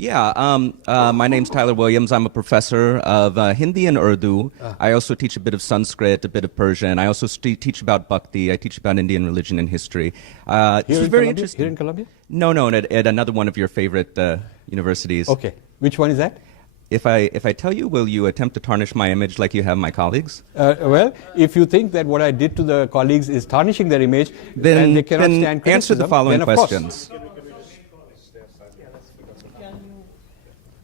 My name's Tyler Williams. I'm a professor of Hindi and Urdu. I also teach a bit of Sanskrit, a bit of Persian. I also teach about Bhakti. I teach about Indian religion and history. This is very interesting. Here in Columbia? No, at another one of your favorite universities. Okay. Which one is that? If I tell you, will you attempt to tarnish my image like you have my colleagues? Well, if you think that what I did to the colleagues is tarnishing their image, then they cannot stand criticism, answer the following questions.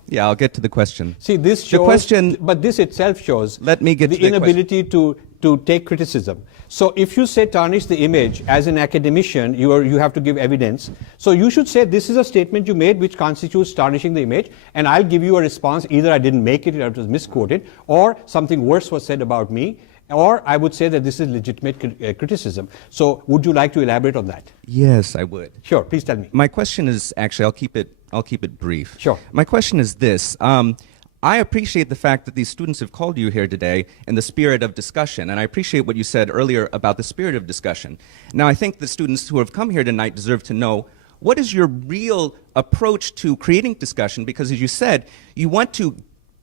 Yeah, I'll get to the question. See, this shows, but this itself shows the inability to take criticism. So if you say tarnish the image, as an academician, you have to give evidence. So you should say this is a statement you made which constitutes tarnishing the image, and I'll give you a response. Either I didn't make it, or it was misquoted, or something worse was said about me, or I would say that this is legitimate criticism. So would you like to elaborate on that? Yes, I would. Sure, please tell me. My question is, actually, I'll keep it brief. Sure. My question is this. I appreciate the fact that these students have called you here today in the spirit of discussion, and I appreciate what you said earlier about the spirit of discussion. Now, I think the students who have come here tonight deserve to know, what is your real approach to creating discussion? Because as you said, you want to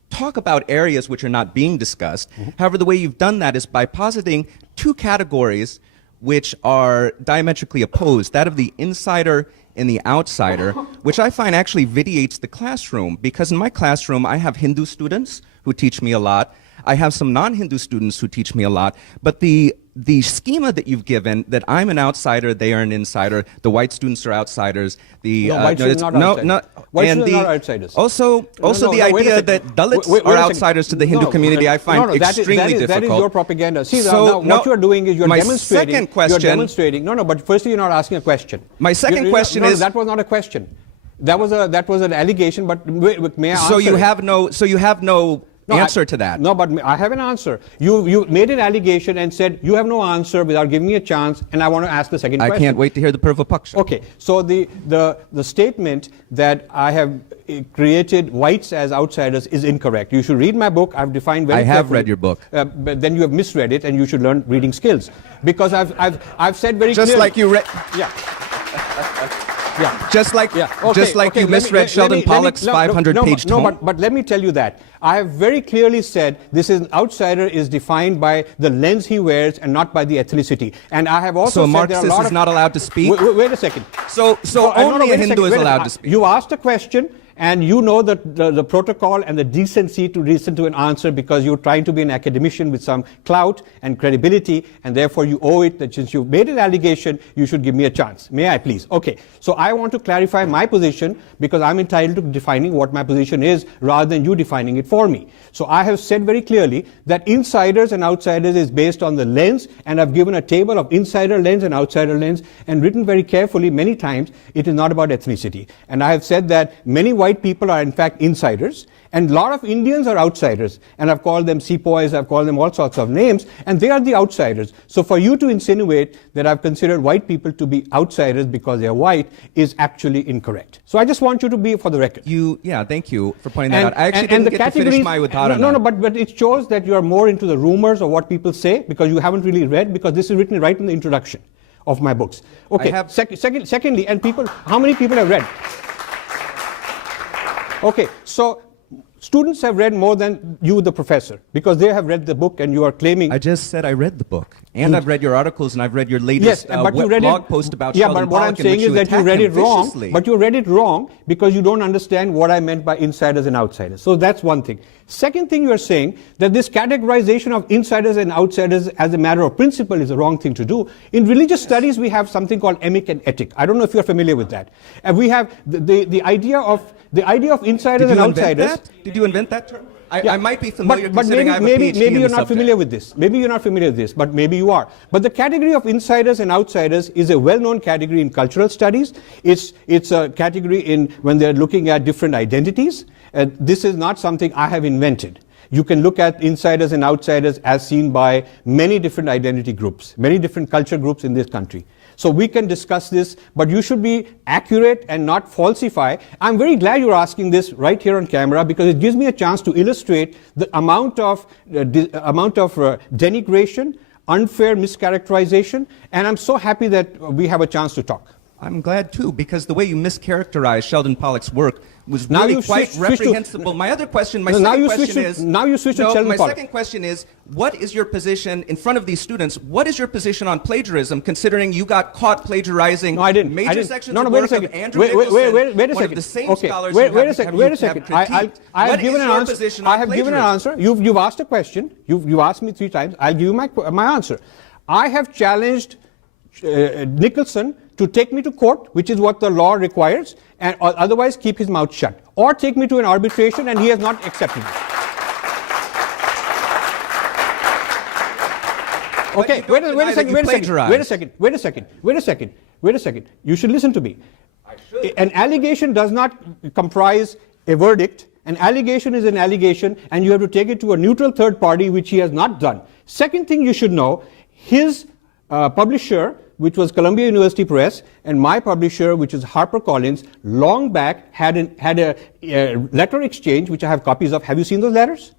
talk about areas which are not being discussed. However, the way you've done that is by positing two categories which are diametrically opposed, that of the insider and the outsider, which I find actually vitiates the classroom, because in my classroom I have Hindu students who teach me a lot. I have some non-Hindu students who teach me a lot, but the schema that you've given, that I'm an outsider, they are an insider, the white students are outsiders, white students are not outsiders. White students are not outsiders. Also the idea that Dalits are outsiders to the Hindu community, I find extremely difficult. That is your propaganda. See, now what you are doing is you're demonstrating. Second question, you're demonstrating. But firstly, you're not asking a question. My second question is. No, that was not a question. That was an allegation. But may I answer? So you have no answer to that. No, but I have an answer. You made an allegation and said you have no answer without giving me a chance, and I want to ask the second question. I can't wait to hear the Purva Paksha. Okay, so the statement that I have created whites as outsiders is incorrect. You should read my book. I've defined very carefully. I have read your book. But then you have misread it, and you should learn reading skills, because I've said very clearly. Just like you read. Yeah. Yeah. Just like you misread Sheldon Pollock's 500-page tome. But let me tell you that. I have very clearly said this is an outsider is defined by the lens he wears and not by the ethnicity. And I have also said there are a lot of... So a Marxist is not allowed to speak? Wait a second. So only a Hindu is allowed to speak? You asked a question, and you know the protocol and the decency to listen to an answer, because you're trying to be an academician with some clout and credibility, and therefore you owe it that since you made an allegation, you should give me a chance. May I please? Okay. So I want to clarify my position, because I'm entitled to defining what my position is rather than you defining it for me. So I have said very clearly that insiders and outsiders is based on the lens, and I've given a table of insider lens and outsider lens, and written very carefully many times it is not about ethnicity. And I have said that many white people are in fact insiders, and a lot of Indians are outsiders, and I've called them sepoys, I've called them all sorts of names, and they are the outsiders. So for you to insinuate that I've considered white people to be outsiders because they're white is actually incorrect. So I just want you to be for the record. Thank you for pointing that out. I actually didn't get to finish my Udharana. No, but it shows that you are more into the rumors of what people say, because you haven't really read, because this is written right in the introduction of my books. Okay, secondly, and how many people have read? Okay, so students have read more than you, the professor, because they have read the book, and you are claiming... I just said I read the book, and I've read your articles, and I've read your latest blog post about Sheldon Pollock. Yeah, but what I'm saying is that you read it wrong, but you read it wrong because you don't understand what I meant by insiders and outsiders. So that's one thing. Second thing, you are saying that this categorization of insiders and outsiders as a matter of principle is the wrong thing to do. In religious studies, we have something called emic and etic. I don't know if you're familiar with that. And we have the idea of insiders and outsiders. Did you invent that term? I might be familiar, but maybe you're not familiar with this. Maybe you're not familiar with this, but maybe you are. But the category of insiders and outsiders is a well-known category in cultural studies. It's a category when they're looking at different identities. This is not something I have invented. You can look at insiders and outsiders as seen by many different identity groups, many different culture groups in this country. So we can discuss this, but you should be accurate and not falsify. I'm very glad you're asking this right here on camera, because it gives me a chance to illustrate the amount of denigration, unfair mischaracterization, and I'm so happy that we have a chance to talk. I'm glad too, because the way you mischaracterize Sheldon Pollock's work was Now really you quite switch to- reprehensible. My other question, my No, now second you question switch to- is... now you switch to no, Sheldon my Pollock. second question is, what is your position in front of these students? What is your position on plagiarism, considering you got caught plagiarizing No, I didn't. major sections No, of wait a work second. of Andrew Wait a Nicholson, second. one of the same Okay. scholars Wait you a have second. Wait a have second. critiqued. I have What given is an your answer. position I on have given an plagiarism? answer. You've asked a question. You've asked me 3 times. I'll give you my answer. I have challenged Nicholson to take me to court, which is what the law requires, and otherwise keep his mouth shut, or take me to an arbitration, and he has not accepted it. Okay, wait a second. You should listen to me. I should. An allegation does not comprise a verdict. An allegation is an allegation, and you have to take it to a neutral third party, which he has not done. Second thing you should know, his publisher, which was Columbia University Press, and my publisher, which is HarperCollins, long back had a letter exchange, which I have copies of. Have you seen those letters?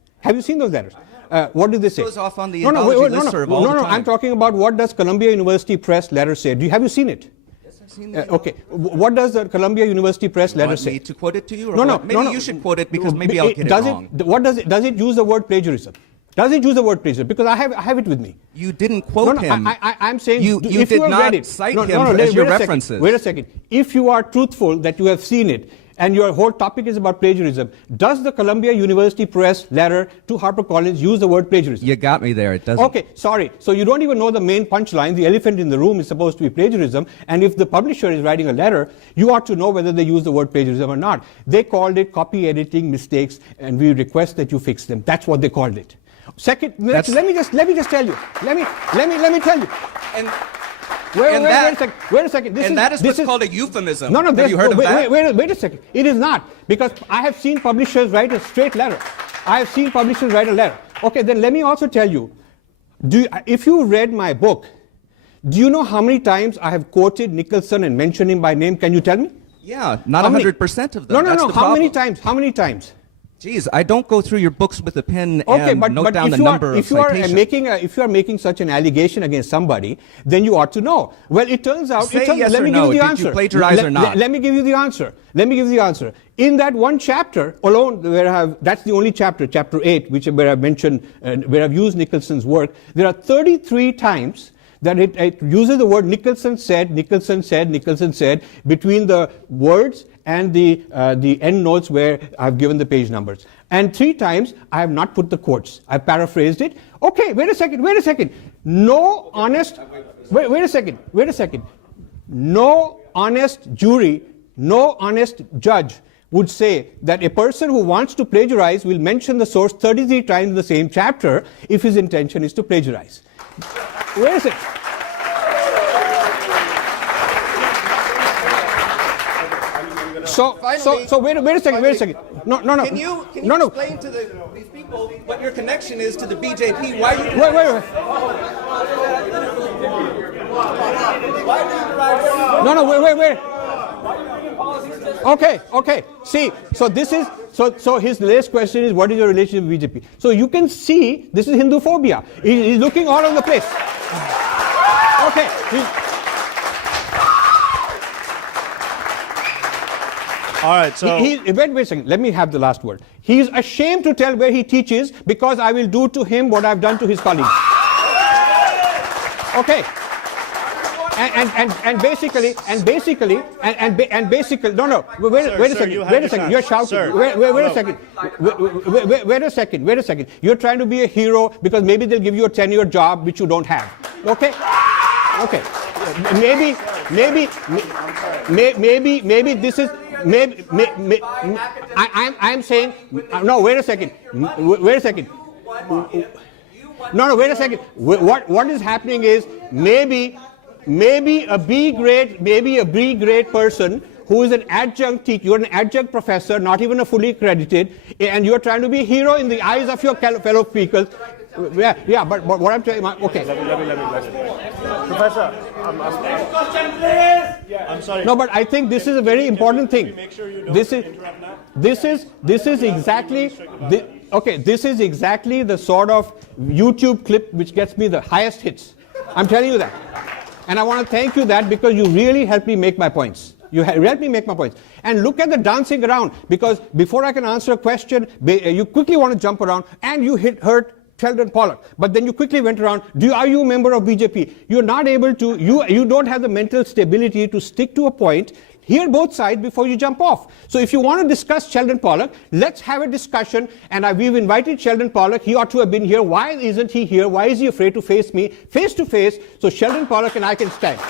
What did they say? It goes off on the anthology listserv all the time. I'm talking about what does Columbia University Press letter say. Have you seen it? Yes, I've seen it. Okay. What does the Columbia University Press letter say? Want me to quote it to you? Or No. what? Maybe you should quote it, because maybe I'll get it does wrong. What does it use the word plagiarism? Does it use the word plagiarism? Because I have it with me. You didn't quote him. I'm saying you if did you have not read it, cite him as your references. Wait a second. If you are truthful that you have seen it, and your whole topic is about plagiarism, does the Columbia University Press letter to HarperCollins use the word plagiarism? You got me there. It doesn't. Okay, sorry. So you don't even know the main punchline. The elephant in the room is supposed to be plagiarism. And if the publisher is writing a letter, you ought to know whether they use the word plagiarism or not. They called it copy editing mistakes, and we request that you fix them. That's what they called it. Second, let me just tell you. Let me tell you. And Wait a second. That is what's called a euphemism. No, Have you heard of that? Wait a second. It is not, because I have seen publishers write a straight letter. I have seen publishers write a letter. Okay, then let me also tell you, if you read my book, do you know how many times I have quoted Nicholson and mentioned him by name? Can you tell me? Yeah, not 100% of them. No. That's the How many problem. times? How many times? Geez, I don't go through your books with a pen Okay, and but note down if the you number are, of if you are citations. if you are making such an allegation against somebody, then you ought to know. Well, it turns out. Say yes or no. Did you plagiarize or not? Let me give you the answer. In that one chapter alone, that's the only chapter, chapter 8, where I've mentioned, where I've used Nicholson's work. There are 33 times that it uses the word Nicholson said between the words and the end notes where I've given the page numbers. And 3 times I have not put the quotes. I paraphrased it. Okay, wait a second. No honest, wait a second. No honest jury, no honest judge would say that a person who wants to plagiarize will mention the source 33 times in the same chapter if his intention is to plagiarize. Wait a second. So wait a second. No. Can you explain to these people what your connection is to the BJP? Why you? Wait. No, wait. Okay. See, so his last question is, what is your relationship with BJP? So you can see this is Hinduphobia. He's looking all over the place. Okay. All right, so... Wait a second. Let me have the last word. He is ashamed to tell where he teaches because I will do to him what I've done to his colleagues. Okay. And basically, no. Wait a second. You're shouting. Sir, Wait a second. You're trying to be a hero because maybe they'll give you a tenured job which you don't have. Okay. Maybe this is. I'm saying. No. Wait a second. No. Wait a second. What is happening is maybe a B grade person who is an adjunct teacher, you're an adjunct professor, not even a fully accredited, and you're trying to be a hero in the eyes of your fellow speakers. Yeah, but what I'm telling you, okay. Let me. Professor, I'm sorry. No, but I think this is a very important thing. Make sure you don't This interrupt now. is exactly this is exactly the sort of YouTube clip which gets me the highest hits. I'm telling you that. And I want to thank you that because you really helped me make my points. Let me make my points. And look at the dancing around, because before I can answer a question, you quickly want to jump around, and you hurt Sheldon Pollock. But then you quickly went around, are you a member of BJP? You're not able to, you don't have the mental stability to stick to a point, hear both sides before you jump off. So if you want to discuss Sheldon Pollock, let's have a discussion. And we've invited Sheldon Pollock. He ought to have been here. Why isn't he here? Why is he afraid to face me face to face so Sheldon Pollock and I can stand?